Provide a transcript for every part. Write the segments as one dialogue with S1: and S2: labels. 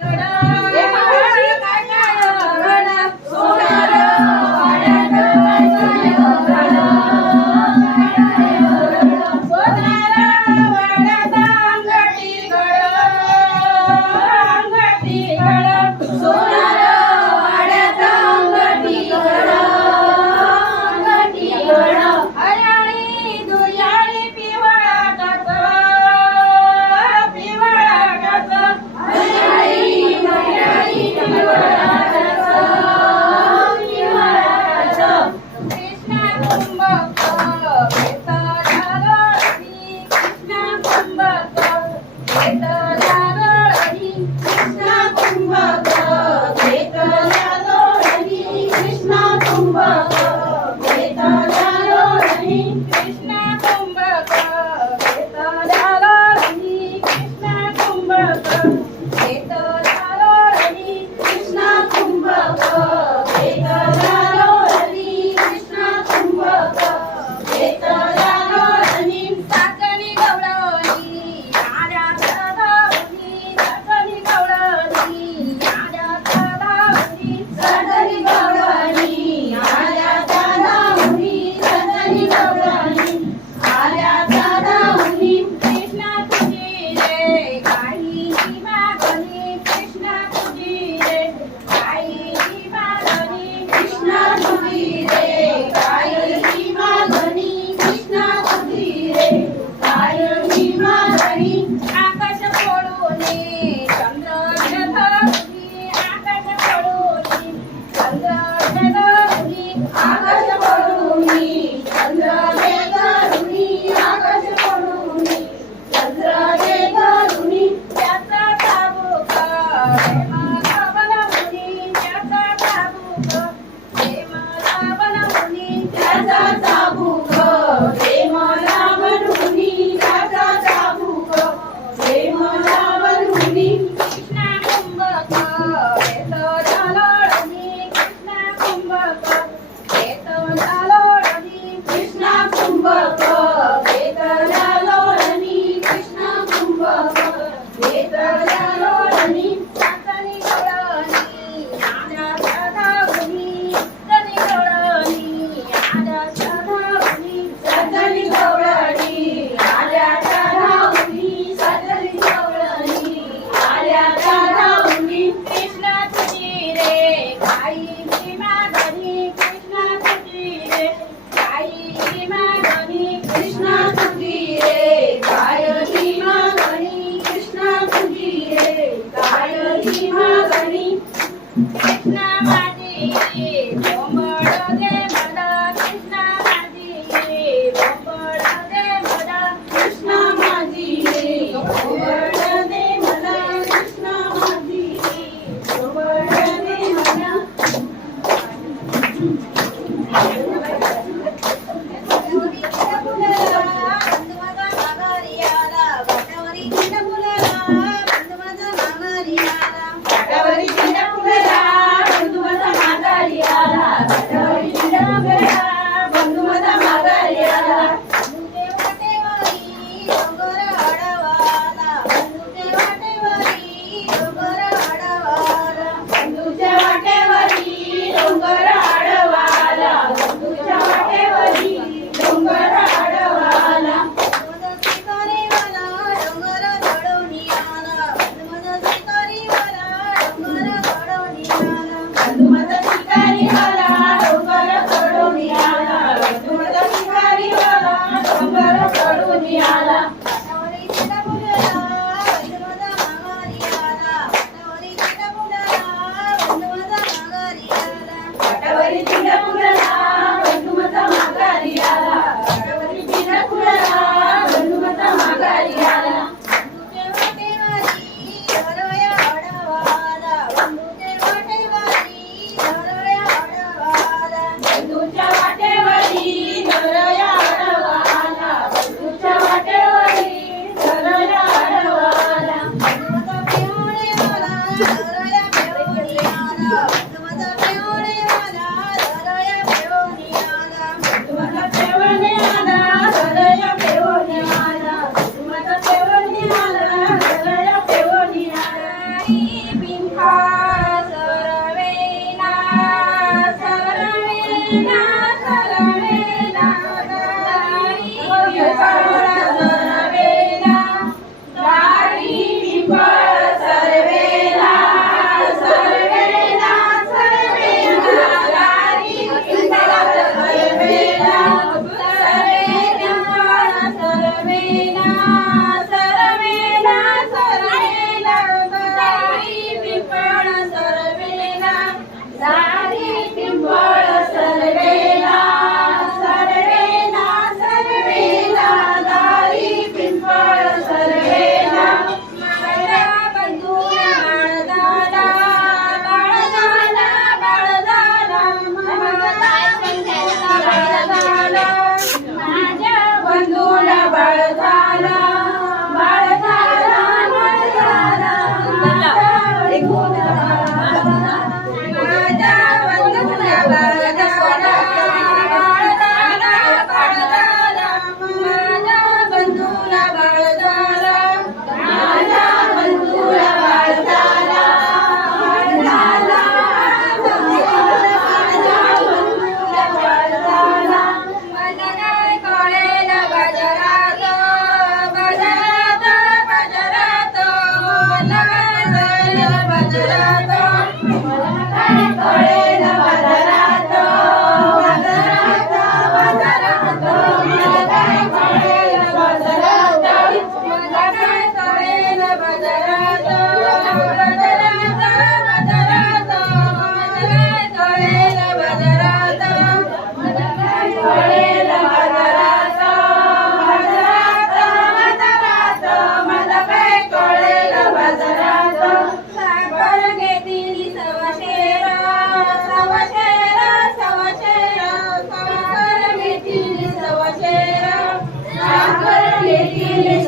S1: Trời ơi!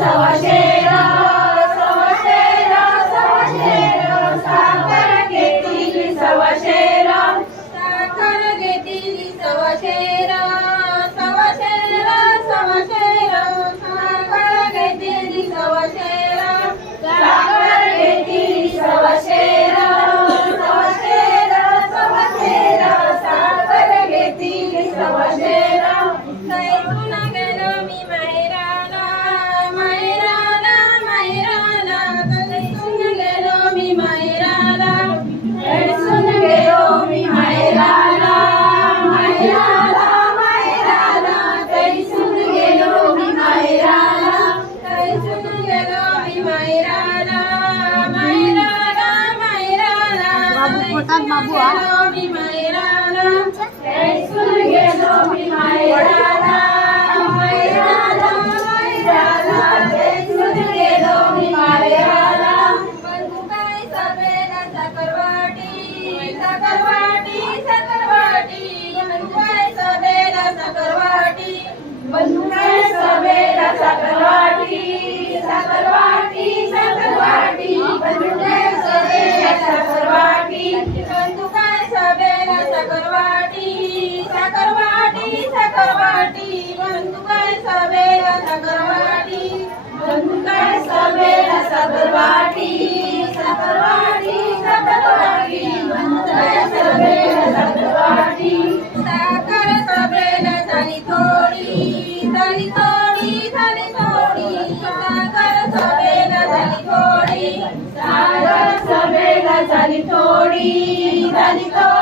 S1: está a gente. పోతాను బాబు Dale, Tori, dale, Tori.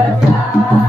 S1: Bye.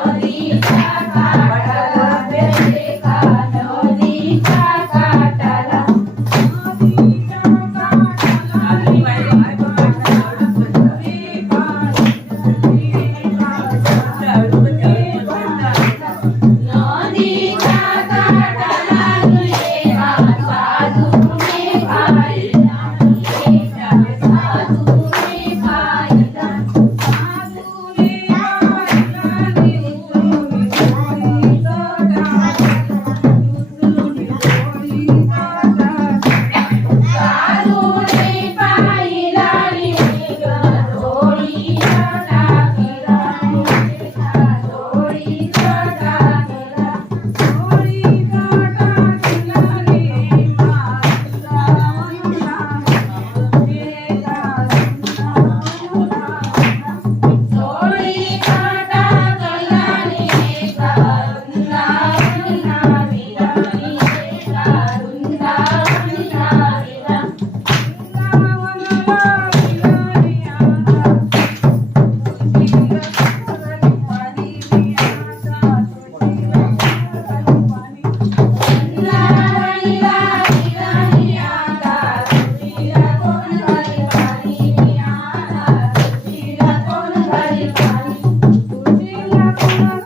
S1: i Maria.